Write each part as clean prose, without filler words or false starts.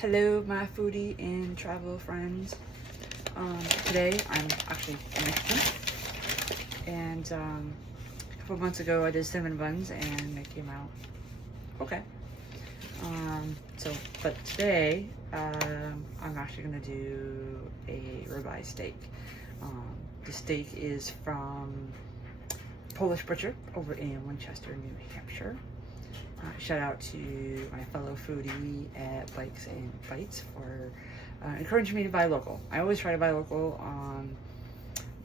Hello, my foodie and travel friends. Today I'm actually in Mexican, and a couple months ago I did cinnamon buns and they came out okay. But today I'm actually gonna do a ribeye steak. The steak is from Polish Butcher over in Winchester, New Hampshire. Shout out to my fellow foodie at Bikes and Bites for encouraging me to buy local. I always try to buy local,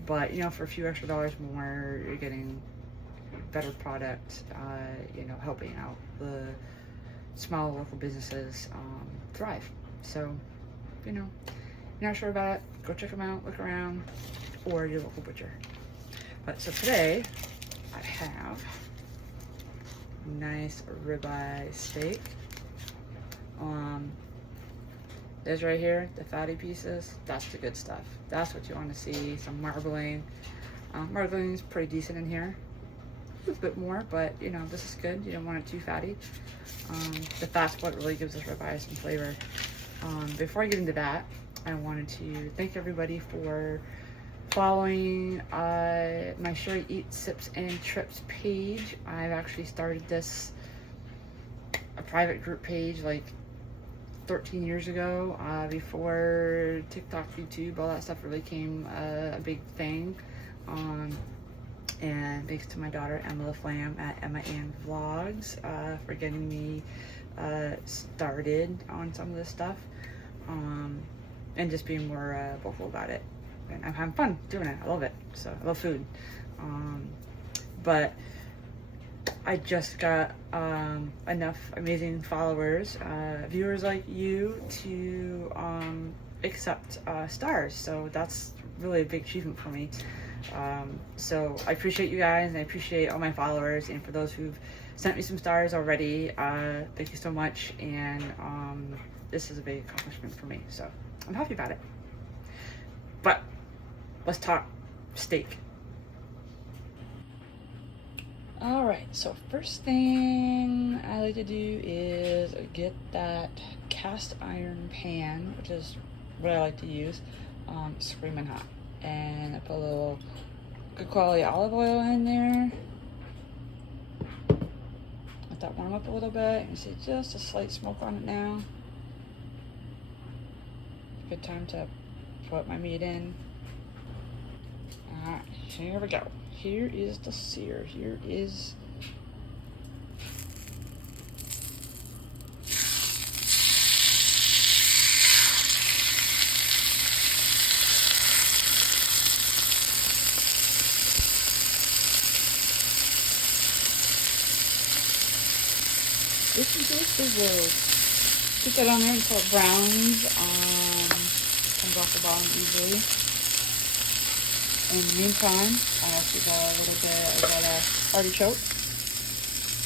but you know, for a few extra dollars more, you're getting better product, helping out the small local businesses thrive. So, you know, you're not sure about it, go check them out, look around, or your local butcher. But so today, I have nice ribeye steak. There's right here, the fatty pieces. That's the good stuff. That's what you want to see. Some marbling. Marbling is pretty decent in here. A bit more, but you know, this is good. You don't want it too fatty. The fat's what really gives this ribeye some flavor. Before I get into that, I wanted to thank everybody for following my Sure Eat Sips and Trips page. I've actually started this a private group page like 13 years ago, before TikTok, YouTube, all that stuff really came a big thing. And thanks to my daughter Emma Flam at Emma Ann Vlogs for getting me started on some of this stuff, and just being more vocal about it. And I'm having fun doing it. I love it. So I love food. But I just got enough amazing followers, viewers like you, to accept stars. So that's really a big achievement for me. So I appreciate you guys, and I appreciate all my followers, and for those who've sent me some stars already, thank you so much. And this is a big accomplishment for me, so I'm happy about it. But let's talk steak. All right, so first thing I like to do is get that cast iron pan, which is what I like to use, screaming hot. And I put a little good quality olive oil in there. Let that warm up a little bit. You can see just a slight smoke on it now. Good time to put my meat in. Alright, here we go. Here is the sear. Here is this is put that on there until it browns. Comes off the bottom easily. In the meantime, I also got a little bit, I got a artichoke.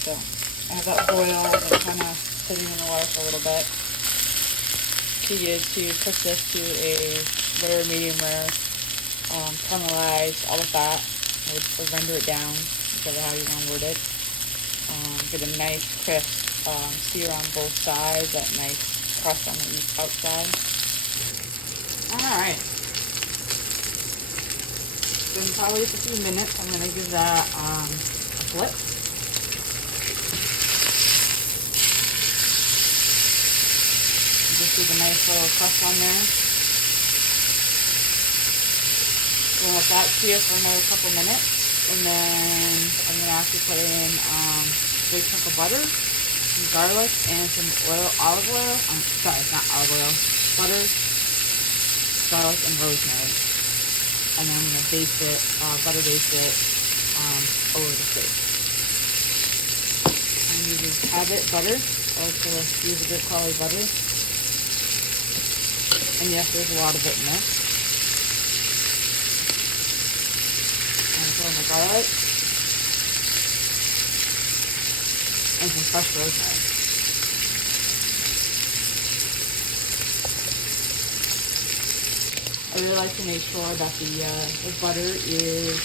So I have that boiled and kind of sitting in the water for a little bit. Key is to cook this to a rare, medium rare, caramelize all the fat, or render it down, whichever how you want to word it. Get a nice crisp sear on both sides, that nice crust on the outside. Alright. Been probably just a few minutes. I'm going to give that a flip. Just leave a nice little crust on there. We'll let that sear for another couple minutes, and then I'm going to actually put in a big chunk of butter, some garlic, and some olive oil. Sorry, not olive oil, butter, garlic, and rosemary. And then I'm going to baste it, butter baste it over the steak. I'm using Habit butter. I like to use a good quality butter. And yes, there's a lot of it in there. And I put in the garlic. And some fresh rosemary. I really like to make sure that the butter is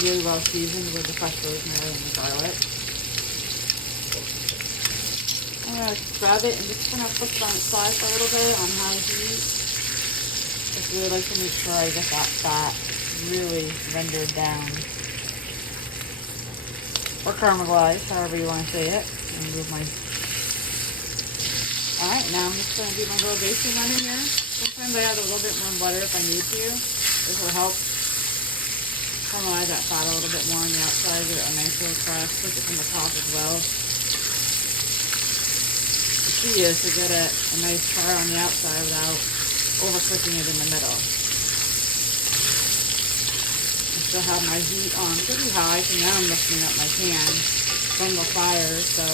really well seasoned with the fresh rosemary and the garlic. I'm gonna grab it and just kind of flip it on its side for a little bit on high heat. I just really like to make sure I get that fat really rendered down. Or caramelized, however you want to say it. Remove my... Alright, now I'm just going to do my little basting one in here. Sometimes I add a little bit more butter if I need to. This will help caramelize that fat a little bit more on the outside, give it a nice little crust, push it from the top as well. The key is to get a nice char on the outside without overcooking it in the middle. I still have my heat on pretty high, so now I'm lifting up my pan from the fire. So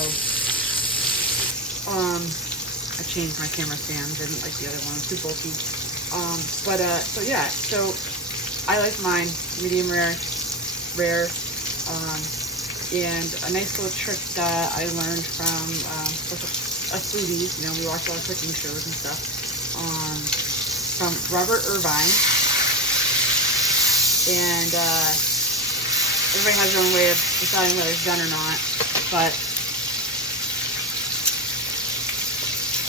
I changed my camera stand. I didn't like the other one, it was too bulky. So yeah, so I like mine medium rare, and a nice little trick that I learned from us foodies. You know, we watch a lot of cooking shows and stuff. From Robert Irvine. And everybody has their own way of deciding whether it's done or not, but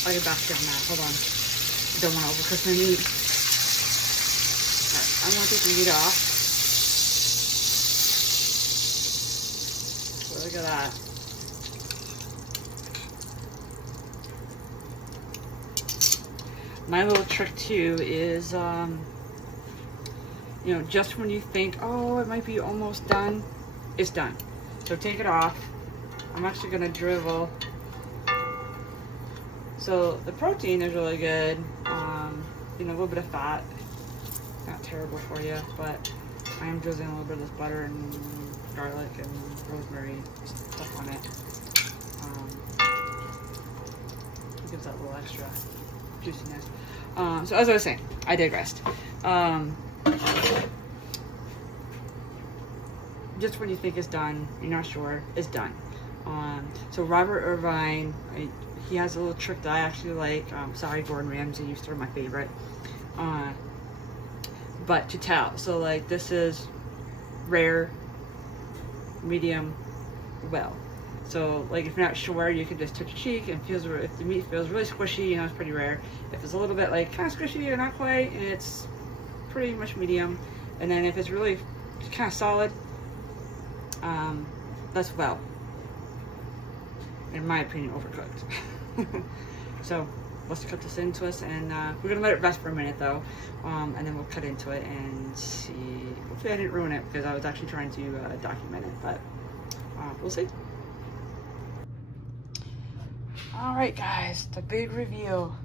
I'll get back to you on that. Hold on. I don't want to overcook my meat. Alright, I'm going to take the meat off. So look at that. My little trick too is you know, just when you think, oh, it might be almost done, it's done. So take it off. I'm actually gonna drizzle. So the protein is really good. You know, a little bit of fat. Not terrible for you, but I am drizzling a little bit of this butter and garlic and rosemary stuff on it. It gives that little extra juiciness. So as I was saying, I digressed. Just when you think it's done, you're not sure, it's done. So Robert Irvine, he has a little trick that I actually like. Sorry, Gordon Ramsay, you still my favorite. But to tell, so like this is rare, medium, well. So like if you're not sure, you can just touch your cheek and if the meat feels really squishy, you know it's pretty rare. If it's a little bit like kind of squishy or not quite, it's pretty much medium. And then if it's really kind of solid, that's well, in my opinion, overcooked. So let's cut this into us, and we're gonna let it rest for a minute though, and then we'll cut into it and see. Hopefully I didn't ruin it because I was actually trying to document it, but we'll see. All right, guys, the big reveal.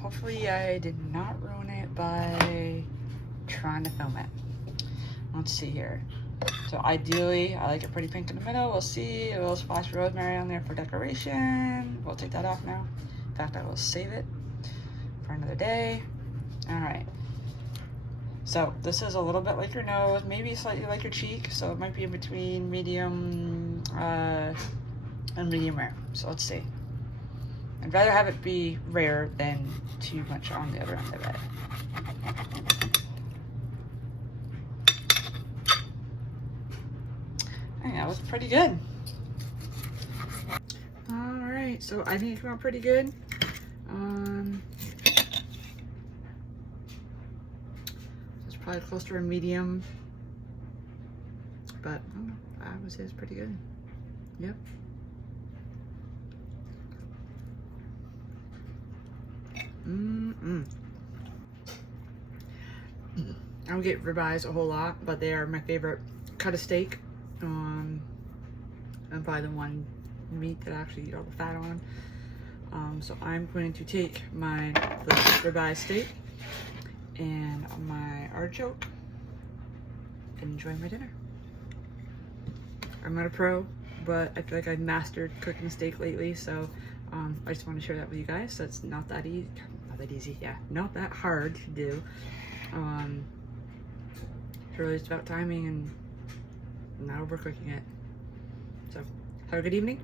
Hopefully I did not ruin it by trying to film it. Let's see here. So ideally, I like it pretty pink in the middle. We'll see. A little splash of rosemary on there for decoration. We'll take that off now. In fact, I will save it for another day. All right. So this is a little bit like your nose, maybe slightly like your cheek. So it might be in between medium and medium rare. So let's see. I'd rather have it be rare than too much on the other end of it. I think that was pretty good. All right, so I think it came out pretty good. It's probably close to a medium, but I don't know, I would say it's pretty good. Yep. I don't get ribeyes a whole lot, but they are my favorite cut of steak. And probably the one meat that I actually eat all the fat on. So I'm going to take my ribeye steak and my artichoke and enjoy my dinner. I'm not a pro, but I feel like I've mastered cooking steak lately, so I just want to share that with you guys. So it's not that easy, yeah, not that hard to do. It's really just about timing and not overcooking it. So have a good evening.